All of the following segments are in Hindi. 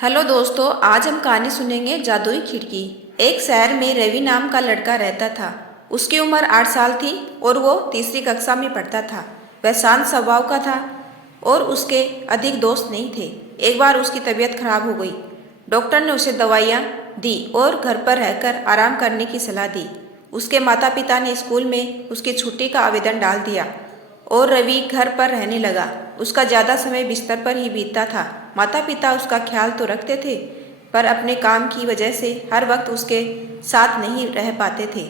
हेलो दोस्तों, आज हम कहानी सुनेंगे जादुई खिड़की। एक शहर में रवि नाम का लड़का रहता था। उसकी उम्र 8 साल थी और वो तीसरी कक्षा में पढ़ता था। वह शांत स्वभाव का था और उसके अधिक दोस्त नहीं थे। एक बार उसकी तबीयत खराब हो गई। डॉक्टर ने उसे दवाइयाँ दी और घर पर रहकर आराम करने की सलाह दी। उसके माता पिता ने स्कूल में उसकी छुट्टी का आवेदन डाल दिया और रवि घर पर रहने लगा। उसका ज़्यादा समय बिस्तर पर ही बीतता था। माता पिता उसका ख्याल तो रखते थे, पर अपने काम की वजह से हर वक्त उसके साथ नहीं रह पाते थे।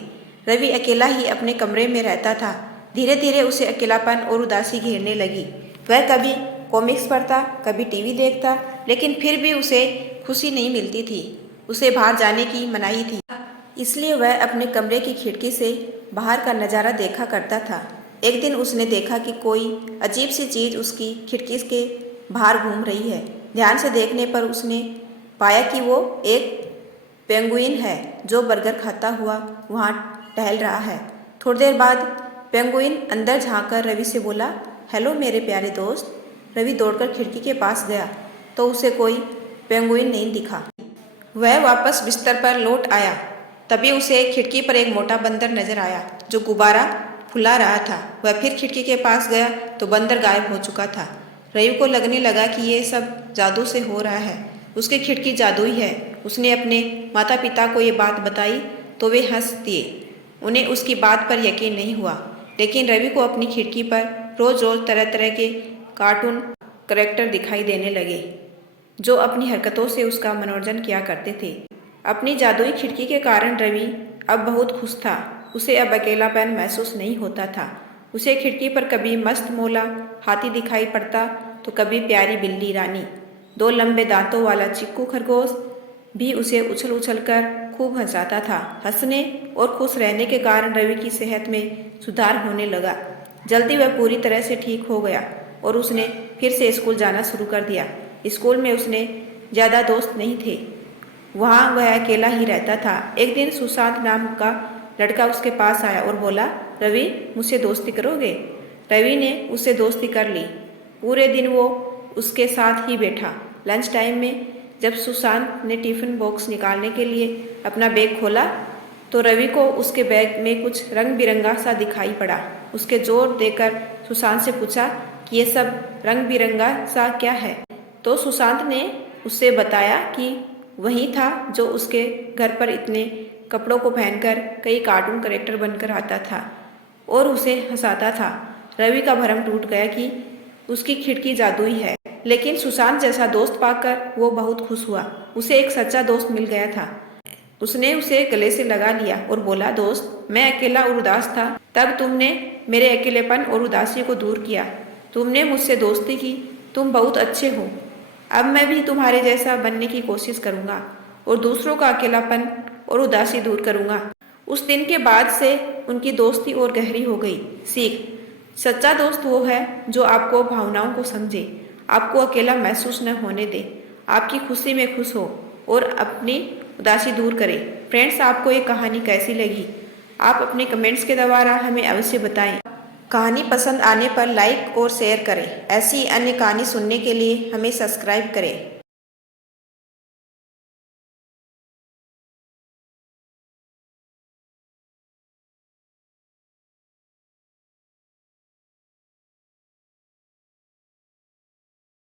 रवि अकेला ही अपने कमरे में रहता था। धीरे धीरे उसे अकेलापन और उदासी घेरने लगी। वह कभी कॉमिक्स पढ़ता, कभी टीवी देखता, लेकिन फिर भी उसे खुशी नहीं मिलती थी। उसे बाहर जाने की मनाही थी, इसलिए वह अपने कमरे की खिड़की से बाहर का नज़ारा देखा करता था। एक दिन उसने देखा कि कोई अजीब सी चीज़ उसकी खिड़की के बाहर घूम रही है। ध्यान से देखने पर उसने पाया कि वो एक पेंगुइन है जो बर्गर खाता हुआ वहाँ टहल रहा है। थोड़ी देर बाद पेंगुइन अंदर झांककर रवि से बोला, हेलो मेरे प्यारे दोस्त। रवि दौड़कर खिड़की के पास गया तो उसे कोई पेंगुइन नहीं दिखा। वह वापस बिस्तर पर लौट आया। तभी उसे खिड़की पर एक मोटा बंदर नजर आया जो गुब्बारा फुला रहा था। वह फिर खिड़की के पास गया तो बंदर गायब हो चुका था। रवि को लगने लगा कि ये सब जादू से हो रहा है। उसकी खिड़की जादुई है। उसने अपने माता पिता को ये बात बताई तो वे हंस दिए। उन्हें उसकी बात पर यकीन नहीं हुआ, लेकिन रवि को अपनी खिड़की पर रोज रोज तरह तरह के कार्टून कैरेक्टर दिखाई देने लगे जो अपनी हरकतों से उसका मनोरंजन किया करते थे। अपनी जादुई खिड़की के कारण रवि अब बहुत खुश था। उसे अब अकेलापन महसूस नहीं होता था। उसे खिड़की पर कभी मस्त मोला हाथी दिखाई पड़ता तो कभी प्यारी बिल्ली रानी। 2 लंबे दांतों वाला चिक्कू खरगोश भी उसे उछल उछल कर खूब हंसाता था। हंसने और खुश रहने के कारण रवि की सेहत में सुधार होने लगा। जल्दी वह पूरी तरह से ठीक हो गया और उसने फिर से स्कूल जाना शुरू कर दिया। स्कूल में उसने ज़्यादा दोस्त नहीं थे। वहाँ वह अकेला ही रहता था। एक दिन सुशांत नाम का लड़का उसके पास आया और बोला, रवि मुझसे दोस्ती करोगे? रवि ने उससे दोस्ती कर ली। पूरे दिन वो उसके साथ ही बैठा। लंच टाइम में जब सुशांत ने टिफिन बॉक्स निकालने के लिए अपना बैग खोला तो रवि को उसके बैग में कुछ रंग बिरंगा सा दिखाई पड़ा। उसके जोर देकर सुशांत से पूछा कि ये सब रंग बिरंगा सा क्या है? तो सुशांत ने उससे बताया कि वही था जो उसके घर पर इतने कपड़ों को पहनकर कई कार्टून कैरेक्टर बनकर आता था और उसे हंसाता था। रवि का भरम टूट गया कि उसकी खिड़की जादुई है, लेकिन सुशांत जैसा दोस्त पाकर वो बहुत खुश हुआ। उसे एक सच्चा दोस्त मिल गया था। उसने उसे गले से लगा लिया और बोला, दोस्त मैं अकेला और उदास था, तब तुमने मेरे अकेलेपन और उदासी को दूर किया। तुमने मुझसे दोस्ती की। तुम बहुत अच्छे हो। अब मैं भी तुम्हारे जैसा बनने की कोशिश करूँगा और दूसरों का अकेलापन और उदासी दूर करूँगा। उस दिन के बाद से उनकी दोस्ती और गहरी हो गई। सीख, सच्चा दोस्त वो है जो आपको भावनाओं को समझे, आपको अकेला महसूस न होने दे, आपकी खुशी में खुश हो और अपनी उदासी दूर करे। फ्रेंड्स, आपको ये कहानी कैसी लगी? आप अपने कमेंट्स के द्वारा हमें अवश्य बताएं। कहानी पसंद आने पर लाइक और शेयर करें। ऐसी अन्य कहानी सुनने के लिए हमें सब्सक्राइब करें।